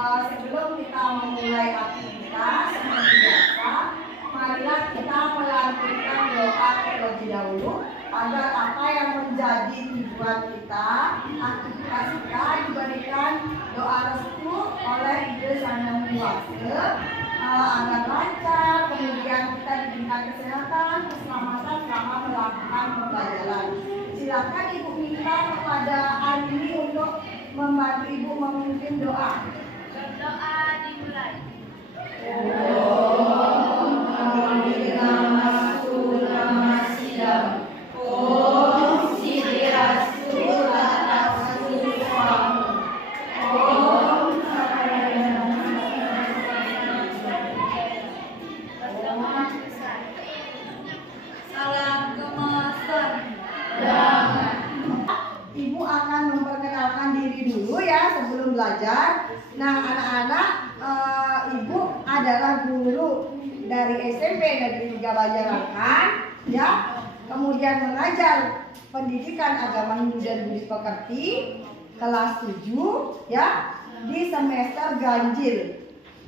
sebelum kita memulai aktivitas seperti biasa, marilah kita melanjutkan doa terlebih dahulu agar apa yang menjadi tujuan kita, aktivitas kita diberikan doa restu oleh Ide Sang Yang Kuasa agar lancar, kemudian kita diberikan kesehatan, keselamatan selama melakukan pembelajaran. Silakan Ibu minta kepada hari ini untuk membantu Ibu memimpin doa. Doa dimulai. Ibu akan memperkenalkan diri dulu ya sebelum belajar. Nah, anak-anak, Ibu adalah guru dari SMP Negeri 3 Banjarangkan, ya. Kemudian mengajar pendidikan agama Hindu dan Budi Pekerti kelas 7, ya, di semester ganjil,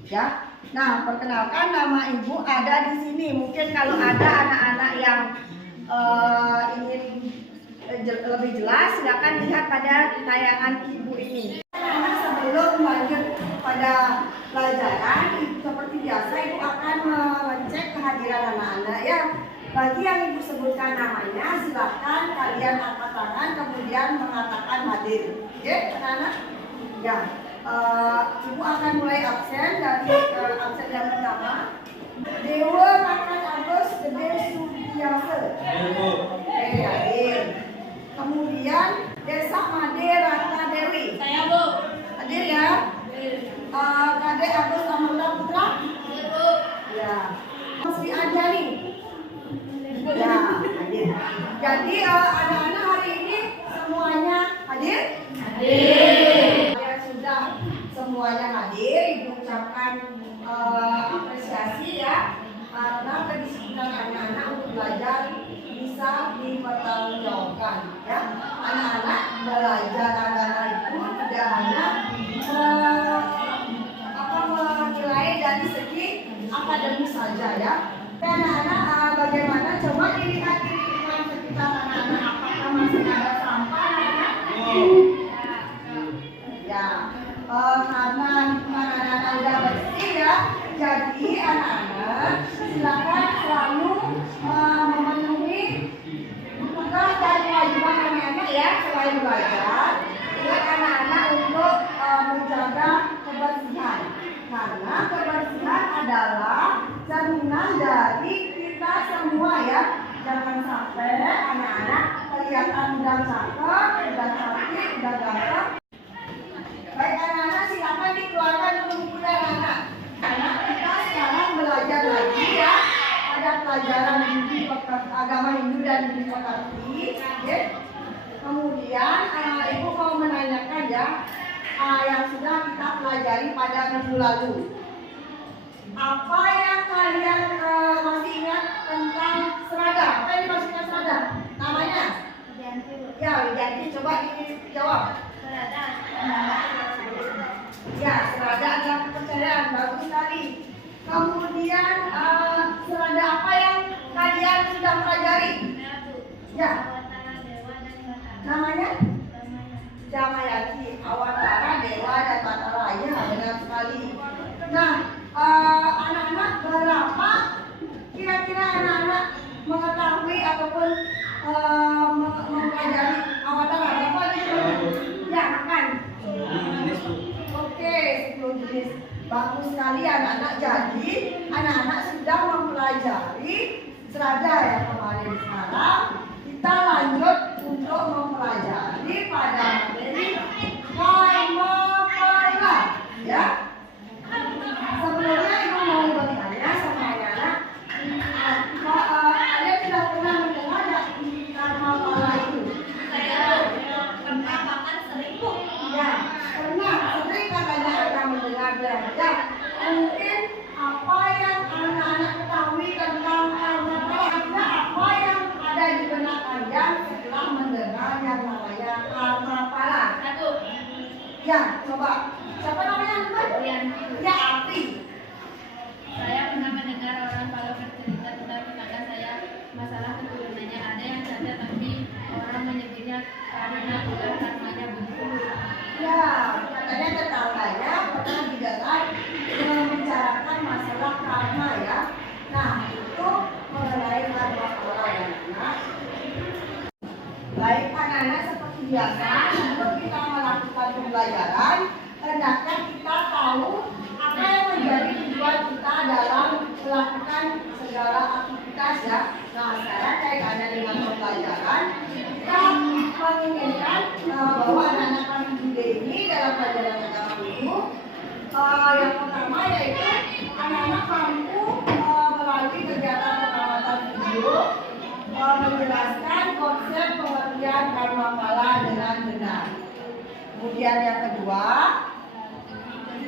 ya. Nah, perkenalkan nama Ibu ada di sini. Mungkin kalau ada anak-anak yang ingin lebih jelas, silakan lihat pada tayangan Ibu ini. Nah, sebelum lanjut pada pelajaran, seperti biasa Ibu akan mengecek kehadiran anak-anak ya. Bagi yang Ibu sebutkan namanya, silakan kalian angkat tangan kemudian mengatakan hadir. Oke, anak-anak? Ya. Ibu akan mulai absen dari absen yang pertama. Dewa Makan Agus Gede Sudiase. Hadir. Kemudian Desa Made Ratna Dewi. Saya Bu. Hadir ya. Kade Agus Amanda Putra. Hadir Bu. Ya. Sri Anjani. Ya, hadir. Jadi anak-anak hari ini semuanya hadir? Hadir. Ya sudah semuanya hadir. Ibu ucapkan apresiasi ya karena kedisiplinan anak-anak untuk belajar bisa dipertanggungjawabkan ya. Anak-anak belajar agama itu tidak hanya menilai dari segi akademis saja ya. Anak-anak bagaimana coba dilihat di lingkungan sekitar anak-anak, apakah masih ada sampah anak-anak? Ya, karena lingkungan anak-anak sudah bersih ya, jadi anak-anak silakan selalu memenuhi tugas dan kewajiban anak-anak ya. Selain belajar, ingat anak-anak untuk menjaga kebersihan, karena kebersihan adalah cerminan dari kita semua ya. Jangan sampai anak-anak kelihatan udah cakep, udah cantik, udah ganteng. Baik anak-anak, silakan dikeluarkan dulu bukunya anak-anak. Anak kita sekarang belajar lagi ya pada pelajaran agama Hindu dan Budi Pekerti. Ya. Kemudian Ibu mau menanyakan ya yang sudah kita pelajari pada minggu lalu. Apa yang kalian masih ingat tentang serada? Apa yang masih ingat serada? Namanya? Ya, Wijanti, coba dijawab. Serada. Ya, serada adalah kepercayaan, bagus sekali. Kemudian serada apa yang kalian sudah pelajari? Ya. Namanya? Jamayati, Awatara, Dewa, dan Batara. Ya, benar sekali. Nah, anak-anak berapa kira-kira anak-anak mengetahui ataupun mempelajari Awatara? Berapa jenis? Ya, makan. Oke, 10 jenis. Bagus sekali anak-anak. Jadi, anak-anak sudah mempelajari serada ya kemarin. Sekarang kita lanjut untuk mempelajari pada materi Kamapala ya. Sebelumnya Ibu mau bertanya sama anak-anak, kalian sudah pernah mendengar nggak Kamapala itu? Saya pernah makan sering Bu. Ya, pernah sering katanya akan mendengar belajar. Mungkin apa yang anak-anak ketahui tentang Kamapala? Apa yang ada di benak kalian setelah mendengar yang namanya Kamapala? Satu. Ya, coba. Siapa namanya? Rianti. Ya, Api. Saya pernah mendengar orang kalau bercerita tentang tetangga saya masalah keturunannya. Ada yang cacat tapi orang menyebutnya karena ulah karmanya begitu. Ya, katanya tetangganya pernah didengar membicarakan masalah karma ya. Nah, itu mengenai karma orang ya. Baik anak-anak, seperti biasa, sebelum kita melakukan pembelajaran, hendaknya kita tahu apa yang menjadi tujuan kita dalam melakukan segala aktivitas ya. Nah, sekarang kaitannya dengan pembelajaran, kita menginginkan bahwa anak-anak kami juga ini dalam pelajaran agama itu yang pertama yaitu anak-anak mampu melalui kegiatan pengamatan video menjelaskan konsep pengertian karma pala dengan benar. Kemudian yang kedua,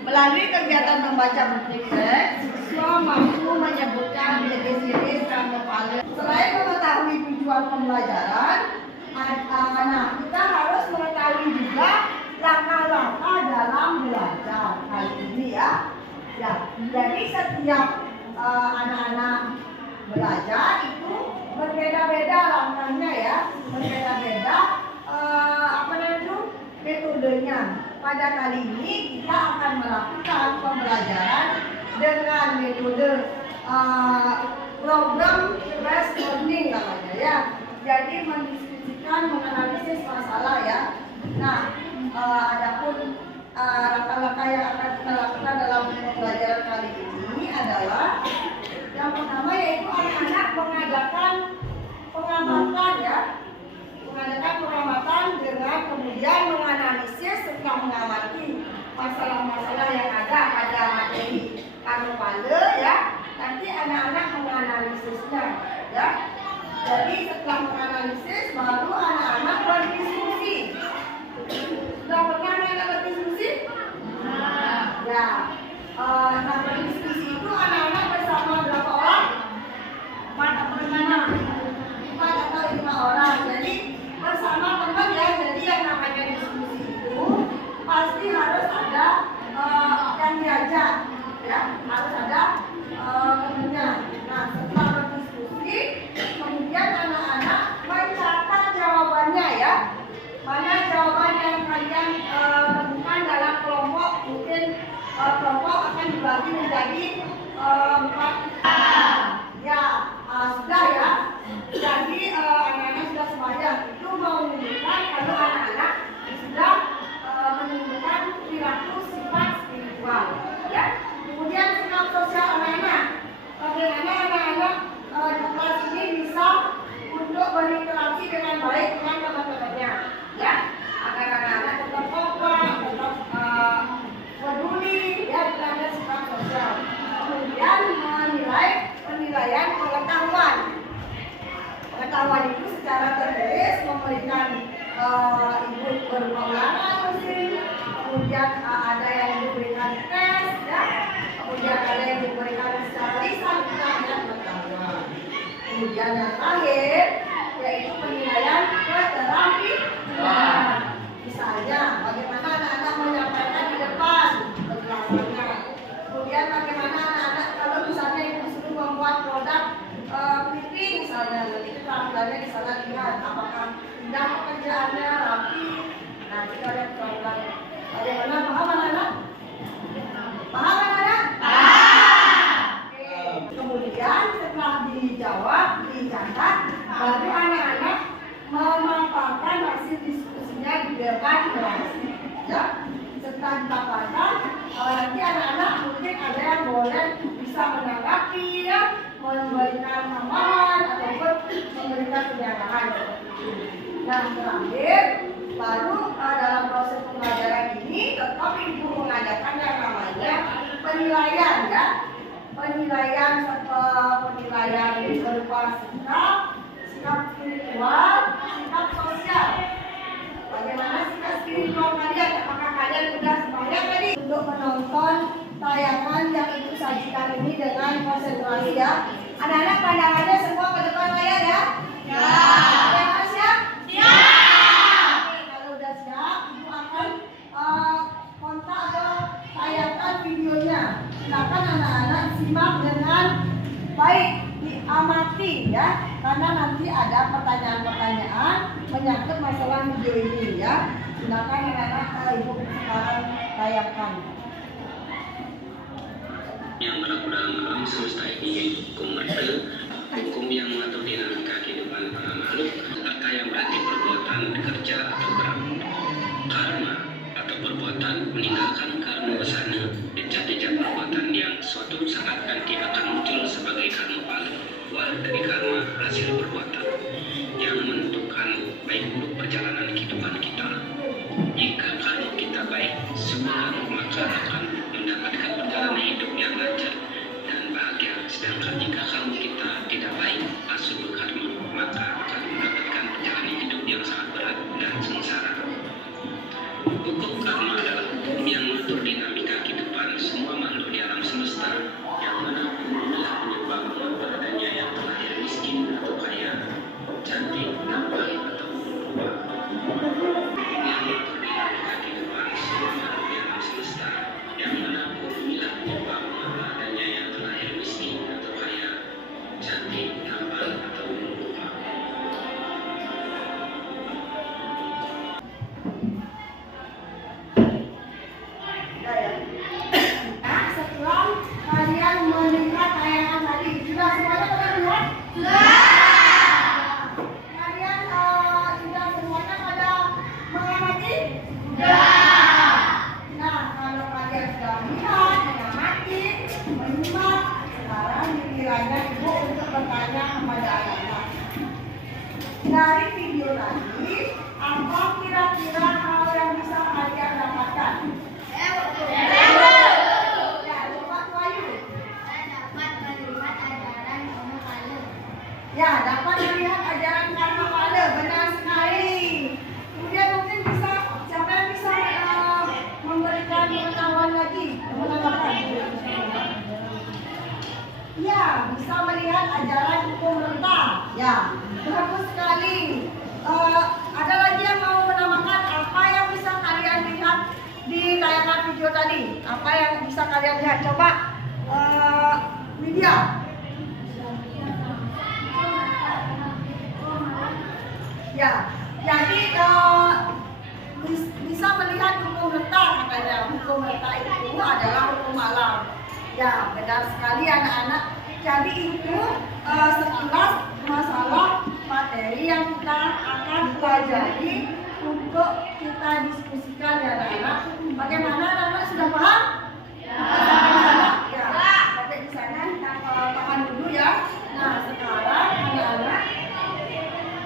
melalui kegiatan membaca buku teks, siswa mampu menyebutkan jenis-jenis karma pala. Selain mengetahui tujuan pembelajaran, kita harus mengetahui juga langkah-langkah dalam belajar kali ini ya. Jadi setiap anak-anak belajar itu berbeda-beda langkahnya ya, berbeda-beda metodenya. Pada kali ini kita akan melakukan pembelajaran dengan metode program stress learning namanya ya. Jadi mendiskusikan, menganalisis masalah ya. Nah, adapun langkah-langkah yang akan kita lakukan dalam pembelajaran kali ini adalah yang pertama yaitu anak-anak mengadakan pengamatan ya, mengadakan pengamatan dengan kemudian menganalisis setelah mengamati masalah-masalah yang ada pada materi karma pala ya. Nanti anak-anak menganalisisnya ya. Jadi setelah menganalisis baru anak-anak berdiskusi. Sudah pernah anak berdiskusi? Ya. Nah, berdiskusi itu anak-anak bersama berapa orang? 4 atau 5 orang. Jadi bersama teman ya. Jadi yang namanya diskusi itu pasti harus ada yang diajak ya. Harus ada temannya. Nah, setelah berdiskusi kemudian anak-anak mencatat jawabannya ya. Mana jawaban yang kalian temukan dalam kelompok, mungkin kelompok akan dibagi menjadi 4 ya, sudah ya. Jadi anak-anak sudah semuanya itu menunjukkan kalau anak-anak sudah menunjukkan perilaku sifat spiritual ya. Kemudian sikap sosial anak-anak, bagaimana anak-anak di kelas ini bisa untuk berinteraksi dengan baik dengan teman-temannya ya, agar anak-anak tetap kompak, tetap peduli ya terhadap sikap sosial. Kemudian penilaian pengetahuan itu secara tertulis memberikan input berupa ulangan mungkin, kemudian ada yang diberikan tes ya, kemudian ada yang diberikan secara lisan kita ada pengetahuan. Kemudian yang terakhir yaitu penilaian keterampilan. Misalnya bagaimana anak-anak menyampaikan di depan penjelasannya. Kemudian bagaimana anak-anak kalau misalnya disuruh membuat produk pipi misalnya, nanti keterampilannya di sana lihat apakah tidak pekerjaannya rapi. Nah, kita lihat keterampilannya. Bagaimana, paham anak-anak? Paham anak-anak? Oke. Kemudian setelah dijawab, dicatat, baru anak-anak memaparkan hasil diskusinya di depan kelas. Ya, setelah dipaparkan, nanti anak-anak mungkin ada yang boleh bisa menanggapi ya, memberikan tambahan ataupun memberikan penjelasan seperti itu. Nah, terakhir baru dalam proses pembelajaran ini tetap ibu mengadakan yang namanya penilaian ya. Penilaian berupa sikap spiritual, sikap sosial. Bagaimana sikap spiritual kalian? Apakah kalian sudah semuanya tadi untuk menonton tayangan yang ibu sajikan ini dengan konsentrasi ya? Anak-anak pandangannya semua ke depan layar ya? Ya. Siap? Siap. Oke, kalau udah siap, ibu akan karena nanti ada pertanyaan-pertanyaan menyangkut masalah video ini ya. Silakan anak-anak ibu sekarang tayangkan. Yang berlaku dalam alam semesta ini yaitu hukum material, hukum yang mengatur dinamika kehidupan para makhluk, serta yang berarti perbuatan kerja atau gerak. Karma atau perbuatan meninggalkan karma besarnya, jejak-jejak perbuatan yang suatu saat nanti akan muncul sebagai karma paling luar dari karma hasil perbuatan yang menentukan baik buruk perjalanan kehidupan kita. Jika karma kita baik, semua maka akan mendapatkan perjalanan hidup yang lancar dan bahagia. Sedangkan jika karma kita tidak baik, asal karma, maka akan mendapatkan perjalanan hidup yang sangat berat dan sengsara. Hukum karma adalah hukum yang mengatur dinamika kehidupan semua makhluk di alam semesta, yang mana inilah penyebab mengapa adanya yang terlahir miskin atau kaya, cantik, tampan atau berubah. Yang mengatur dinamika kehidupan semua makhluk di alam semesta, yang mana inilah penyebab mengapa adanya yang terlahir miskin atau kaya, cantik, tampan atau berubah. Nah, setelah kalian melihat tayangan tadi, sudah semuanya kalian lihat? Sudah. Kalian sudah semuanya pada mengamati? Sudah. Nah, kalau kalian sudah lihat, mengamati, menyimak, sekarang gilirannya ibu untuk bertanya kepada anak-anak. Dari video tadi, apa kira-kira hal yang bisa kalian dapatkan? Ya, dapat melihat ajaran karma pada, benar sekali. Kemudian mungkin bisa, siapa yang bisa memberikan pengetahuan lagi, menambahkan? Ya, bisa melihat ajaran hukum rentang. Ya, bagus sekali. Ada lagi yang mau menambahkan apa yang bisa kalian lihat di tayangan video tadi? Apa yang bisa kalian lihat? Coba, Lydia. Ya, jadi bisa melihat hukum rentang katanya. Hukum rentang itu adalah hukum alam. Ya, benar sekali anak-anak. Jadi itu sekilas masalah materi yang kita akan pelajari untuk kita diskusikan ya anak-anak. Bagaimana anak-anak sudah paham? Ya, sampai di sana kita paham dulu ya. Nah, sekarang anak-anak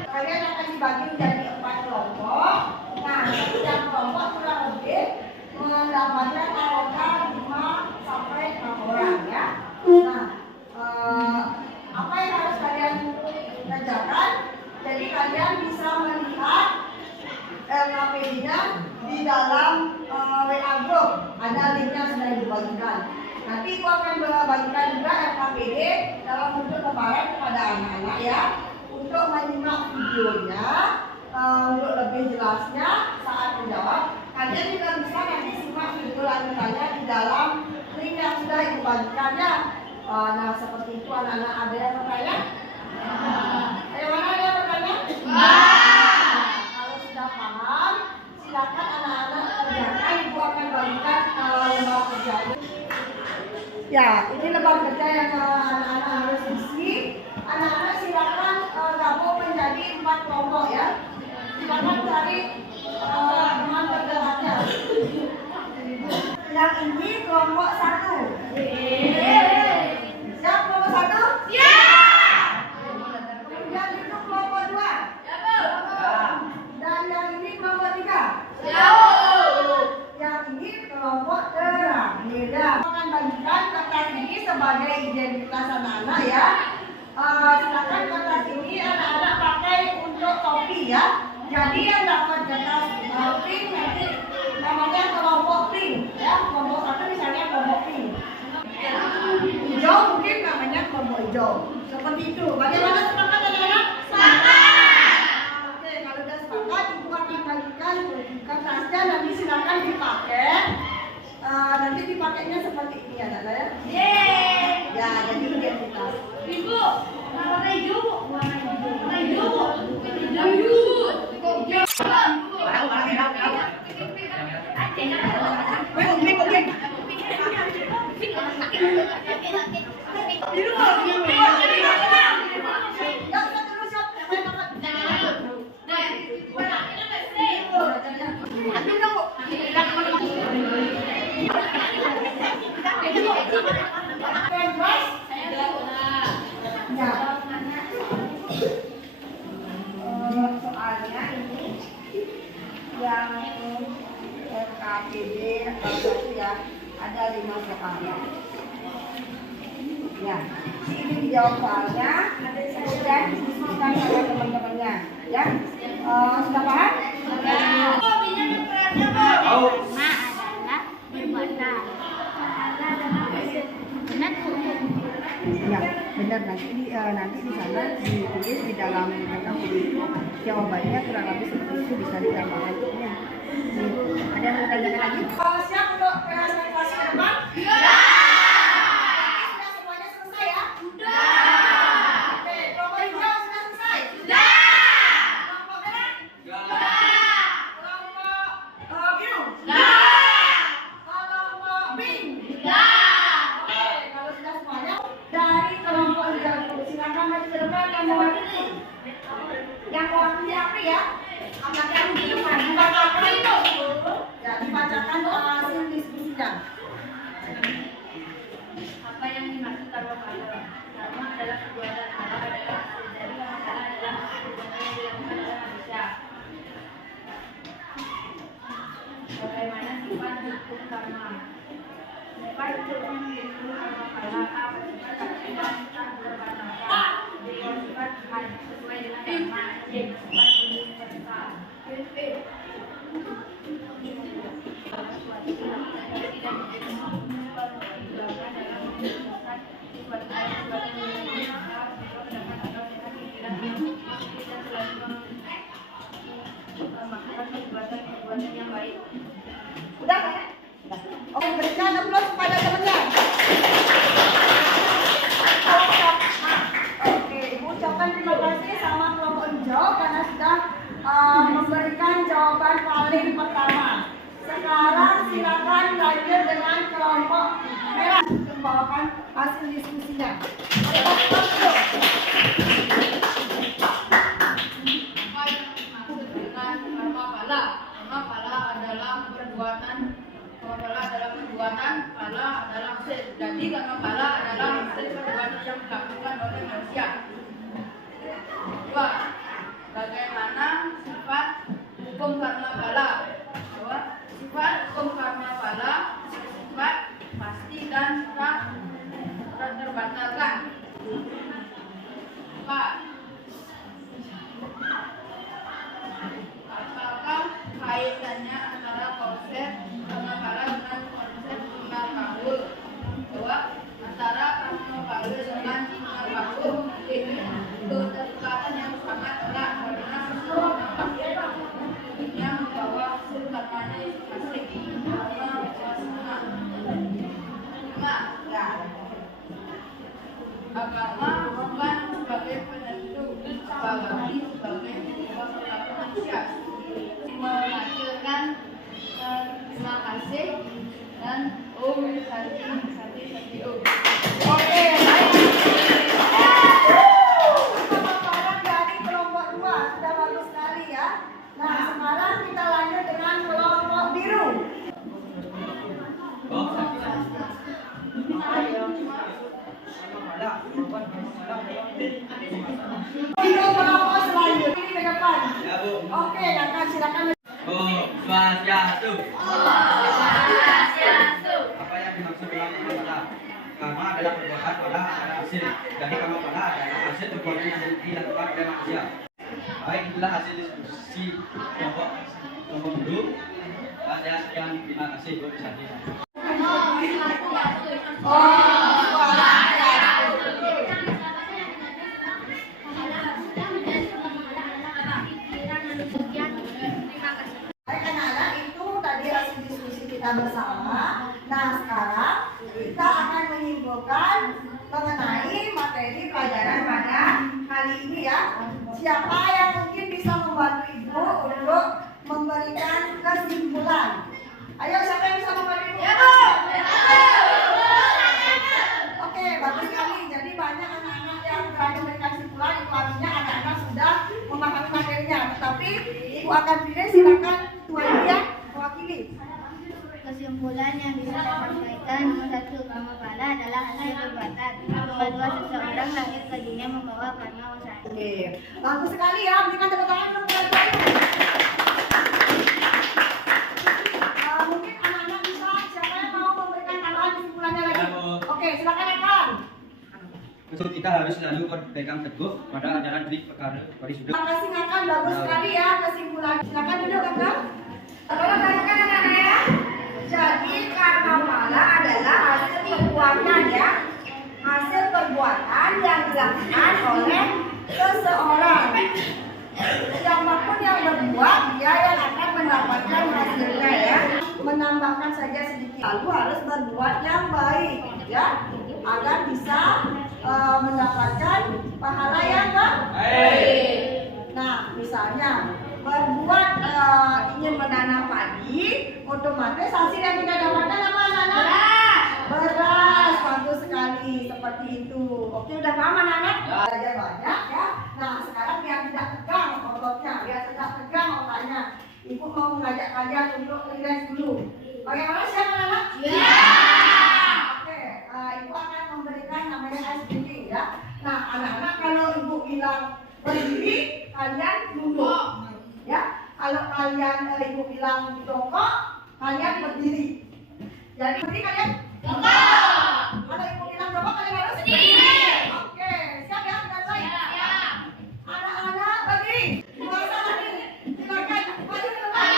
kalian akan dibagi menjadi 4 kelompok. Nah, setiap kelompok kurang lebih mendapatkan anggota 5 sampai 6 orang ya. Nah, apa yang harus kalian kerjakan? Jadi kalian bisa melihat LKPD-nya di dalam WA group. Ada linknya sudah dibagikan. Nanti aku akan bagikan juga LKPD dalam bentuk lembaran kepada anak-anak ya. Untuk menyimak videonya, untuk lebih jelasnya saat menjawab, kalian juga bisa nanti simak video lanjutannya di dalam link yang sudah ibu bagikan ya. Nah, seperti itu anak-anak, ada yang bertanya? Ayo, mana ada yang bertanya? Kalau sudah paham, silakan anak-anak kerjakan. Ibu akan bagikan lembar kerja. Ya, ini lembar kerja yang anak-anak harus isi. Anak-anak silakan gabung menjadi 4 kelompok ya. Silakan cari teman terdekatnya. Yang ini kelompok 1. Siap kelompok 1? Siap. Kemudian itu kelompok 2. Dan yang ini kelompok 3. Siap. Yang ini kelompok terakhir. Akan bagikan kertas ini sebagai identitas anak-anak ya. Silakan kertas ini anak-anak pakai untuk topi ya. Jadi yang dapat kertas pink nanti namanya kelompok pink ya. Kelompok 1 misalnya kelompok pink. Hijau mungkin namanya kelompok hijau. Seperti itu. Bagaimana, sepakat anak-anak? Sepakat. Oke, kalau sudah sepakat, ibu akan bagikan kertasnya, nanti silakan dipakai. Nanti dipakainya seperti ini anak-anak ya. Ya, jadi identitas. Ibu, warna hijau, warna hijau. Soalnya ini yang RKPD ya, ada 5 soal. Ya, ini dijawab soalnya, kemudian diskusikan sama teman-temannya. Ya, sudah paham? Ya, benar. Nanti di sana ditulis di dalam buku itu jawabannya kurang lebih seperti itu, bisa ditambahkan. Ya. Ada yang mau ditanyakan lagi? Siap untuk presentasi ke depan? Sudah semuanya selesai ya? Sudah. Oke, kelompok hijau sudah selesai? Sudah. Kelompok merah? Sudah. Kelompok biru? Sudah. Kelompok pink? Sudah. Oke, kalau sudah semuanya dari kelompok hijau silakan maju ke depan yang mewakili. Yang mewakili apa ya? Apakah di depan dibacakan itu? Ya, dibacakan hasil diskusinya. Apa yang dimaksud karma pada? Karma adalah perbuatan Allah, adalah dari masalah adalah perbuatan yang dilakukan oleh manusia. Bagaimana sifat hukum karma? Sifat hukum karma pada apa? Sifat akibat tak bermanfaat. Dengan sifat sesuai dengan karma, yaitu sifat universal. Perbuatan yang baik. Udah kan? Udah. Oke, berikan aplaus kepada temannya. Oke, Ibu ucapkan terima kasih sama kelompok hijau karena sudah memberikan jawaban paling pertama. Sekarang silakan lanjut dengan kelompok merah membawakan hasil diskusinya. Pala adalah hasil. Jadi karma pala adalah hasil perbuatan yang dilakukan oleh manusia. 2. Bagaimana sifat hukum karma pala? 2. Sifat hukum karma pala sifat pasti dan tak terbatalkan. 4. Apakah kaitannya antara konsep karma pala dengan konsep tunggal kabul? 2. Antara karma pala dengan tunggal kabul keterikatan yang sangat erat karena semua yang membawa hasil karmanya masing-masing karma wasana. 5. Agama bukan sebagai penentu, apalagi sebagai penyebab perilaku manusia. Menghasilkan terima kasih dan Om Santi Om. Oke, baik. Pemaparan dari kelompok 2 sudah bagus sekali ya. Nah, sekarang kita lanjut dengan kelompok biru. Biru kelompok selanjutnya ini ke depan. Ya, Bu. Oke, kakak silakan. Swastiastu. Apa yang dimaksud dalam kata karma adalah perbuatan pada hasil. Jadi karma pada adalah hasil perbuatan yang dilakukan oleh manusia. Baik, itulah hasil diskusi kelompok biru. Saya sekian, terima kasih Bu Sadi. Anak-anak, itu tadi hasil diskusi kita bersama. Nah, sekarang kita akan menyimpulkan mengenai materi pelajaran pada hari kali ini ya. Siapa yang mungkin bisa membantu ibu untuk memberikan kesimpulan? Ayo, siapa yang bisa membantu ibu? Ya, Bu. Oke, bagus sekali. Jadi banyak anak-anak yang berani memberikan kesimpulan, itu artinya anak-anak sudah memahami materinya. Tetapi ibu akan pilih, silakan tuan dia mewakili. Kesimpulan yang bisa saya sampaikan, nomor 1, kepala adalah hasil perbuatan. Nomor 2, seseorang lahir ke dunia membawa karma usaha. Oke, bagus sekali ya. Berikan tepuk tangan dulu buat tuan. Mungkin anak-anak bisa, siapa yang mau memberikan tambahan kesimpulannya lagi? Oke, silakan Ekan. Betul, kita harus selalu berpegang teguh pada ajaran diri perkara parisudha. Terima kasih Kakak, bagus sekali ya kesimpulan. Silakan duduk Kakak. Tolong tanyakan anak-anak ya. Jadi karma pala adalah hasil perbuatan ya. Hasil perbuatan yang dilakukan oleh seseorang. Siapapun yang berbuat, dia yang akan mendapatkan hasilnya ya. Menambahkan saja sedikit. Lalu harus berbuat yang baik ya, agar bisa mendapatkan pahala yang baik. Nah, misalnya berbuat ingin menanam padi, otomatis hasil yang kita dapatkan apa anak-anak? Beras, bagus sekali seperti itu. Oke, udah paham anak-anak? Belajar banyak ya. Nah, sekarang yang tidak tegang ototnya, yang tidak tegang otaknya, ibu mau mengajak kalian untuk relax dulu. Bagaimana siap anak-anak? Oke, ibu akan memberikan namanya ice breathing ya. Nah, anak-anak kalau ibu bilang berdiri, kalian duduk. Ya, kalau kalian ibu bilang jongkok, kalian berdiri. Jadi berdiri kalian jongkok. Kalau ibu bilang jongkok, kalian harus berdiri. Oke, siap ya, sudah baik. Anak-anak berdiri. Dua lagi. Silakan maju ke depan.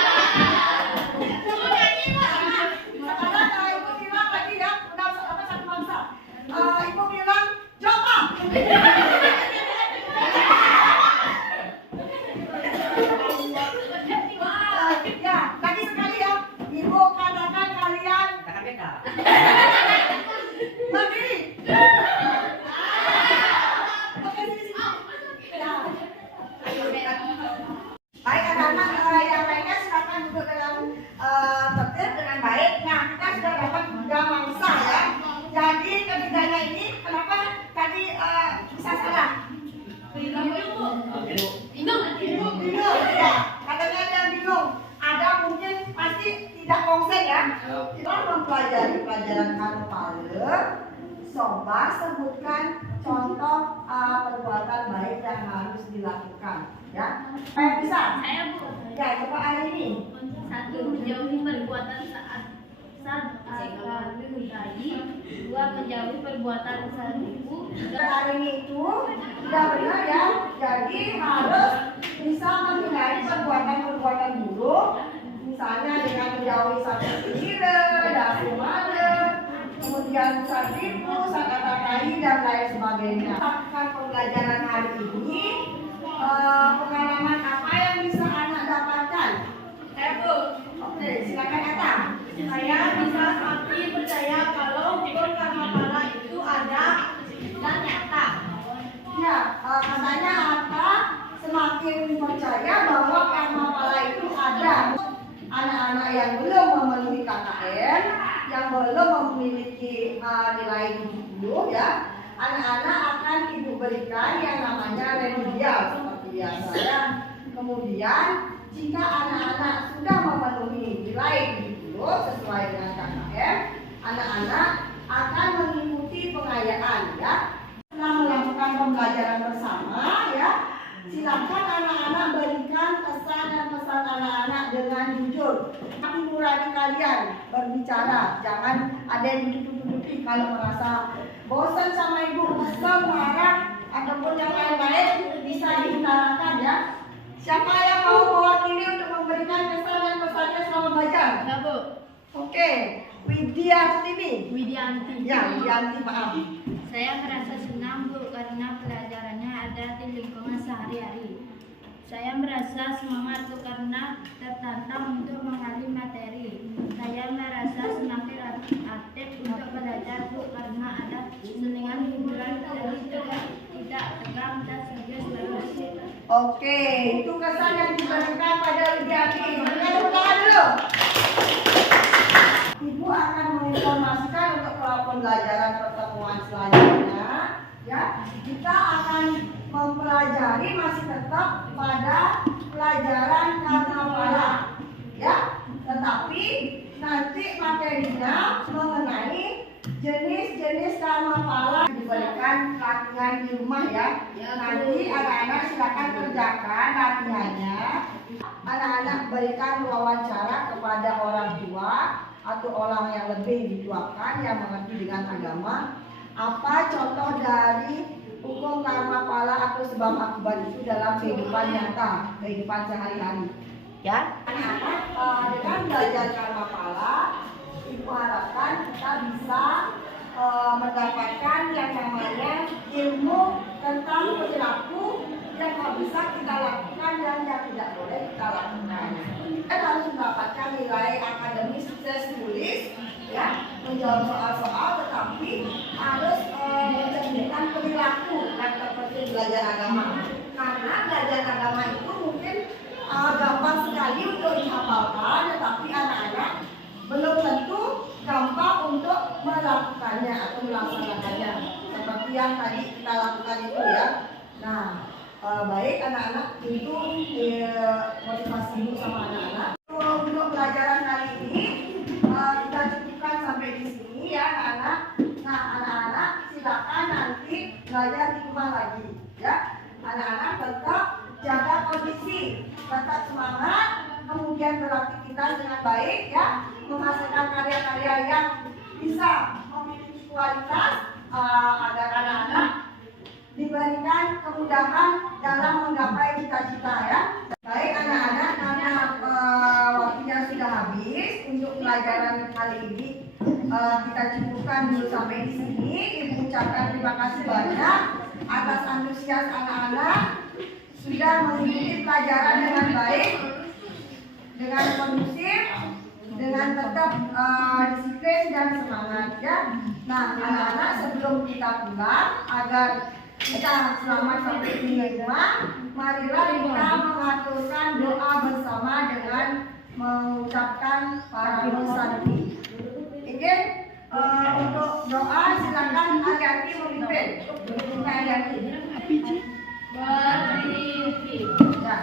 Sekarang kalau ibu bilang lagi ya, udah satu bangsa. Ibu bilang jongkok. Ya, lagi sekali ya. Ibu katakan kalian berdiri. Oke, sini. Ya. Baik anak-anak yang lainnya silakan duduk dengan tertib dengan baik. Nah, kita sudah dapat 3 mangsa ya. Jadi ketiganya ini kenapa tadi bisa salah? Bingung ya. Katanya ada yang bingung. Ada mungkin pasti tidak konsep ya. Kita mempelajari pelajaran Karmapala. Coba sebutkan contoh perbuatan baik yang harus dilakukan ya. Yang bisa? Saya, Bu. Ya, coba hari ini. 1, menjauhi perbuatan saat ada bayi. 2, menjauhi perbuatan saat ibu. Hari ini itu sudah benar ya. Jadi harus bisa menghindari perbuatan-perbuatan buruk. Misalnya dengan menjauhi satu ira, dasi male, kemudian tipu, kata kai dan lain sebagainya. Lakukan pembelajaran hari ini. Pengalaman apa yang bisa anak dapatkan? Bu. Oke, silakan Eta. Saya bisa pasti percaya kalau hukum karma pala itu ada dan nyata. Ya, katanya apa? Semakin percaya bahwa karma pala itu ada. Anak-anak yang belum memenuhi KKN, yang belum memiliki nilai 70 ya, anak-anak akan ibu berikan yang namanya remedial seperti biasa ya. Kemudian jika anak-anak sudah memenuhi nilai 70 sesuai dengan KKN, anak-anak akan mengikuti pengayaan ya. Setelah melakukan pembelajaran bersama ya, silakan anak-anak berikan kesan dan pesan anak-anak dengan jujur. Hati nurani kalian berbicara, jangan ada yang ditutup-tutupi. Kalau merasa bosan sama ibu, kesel, marah, ataupun yang lain-lain bisa diutarakan ya. Siapa yang mau mewakili untuk memberikan kesan dan pesannya selama belajar? Ya, Bu. Oke, Widianti. Ya, Widianti, maaf. Saya merasa senang, Bu, karena pelajarannya ada di lingkungan sehari-hari. Saya merasa semangat, Bu, karena tertantang untuk menghafal materi. Saya merasa semakin aktif untuk belajar, Bu, karena ada selingan hiburan dari tidak tegang dan serius Oke, itu kesan yang diberikan pada Widiati. Berikan tepuk tangan dulu. Ibu akan menginformasikan untuk pembelajaran pertemuan selanjutnya. Ya, kita akan mempelajari masih tetap pada pelajaran karnapala. Ya, tetapi nanti materinya mengenai jenis-jenis karnapala diberikan latihan di rumah ya. Nanti anak-anak silakan kerjakan latihannya. Anak-anak berikan wawancara kepada orang tua atau orang yang lebih dituakan yang mengerti dengan agama. Apa contoh dari hukum karmapala atau sebab akibat itu dalam kehidupan nyata, kehidupan sehari-hari? Ya, anak-anak dengan belajar karmapala, ibu harapkan kita bisa mendapatkan yang namanya ilmu tentang perilaku yang bisa kita lakukan dan yang tidak boleh kita lakukan. Kita harus mendapatkan nilai akademis sukses tulis, ya, menjawab soal-soal, tetapi harus mencerminkan perilaku dan seperti belajar agama. Karena belajar agama itu mungkin gampang sekali untuk dihafalkan, tetapi anak-anak belum tentu gampang untuk melakukannya atau melaksanakannya. Seperti yang tadi kita lakukan itu ya. Nah, baik anak-anak itu motivasi ibu sama anak-anak. Untuk pelajaran kali ini kita cukupkan sampai di sini ya anak-anak. Nah, anak-anak silakan nanti belajar di rumah lagi ya. Anak-anak tetap jaga kondisi, tetap semangat, kemudian beraktivitas dengan baik ya, menghasilkan karya-karya yang bisa memiliki kualitas agar anak-anak diberikan kemudahan dalam menggapai cita-cita ya. Baik anak-anak, karena waktunya sudah habis untuk pelajaran kali ini, kita cukupkan dulu sampai di sini. Ibu ucapkan terima kasih banyak atas antusias anak-anak sudah mengikuti pelajaran dengan baik, dengan kondusif, dengan tetap disiplin dan semangat ya. Nah anak-anak, sebelum kita pulang agar kita selamat sampai di rumah, marilah kita mengaturkan doa bersama dengan mengucapkan para pesanti. Izin untuk doa silakan Ariati memimpin. Kita Ariati. Berdiri. Ya.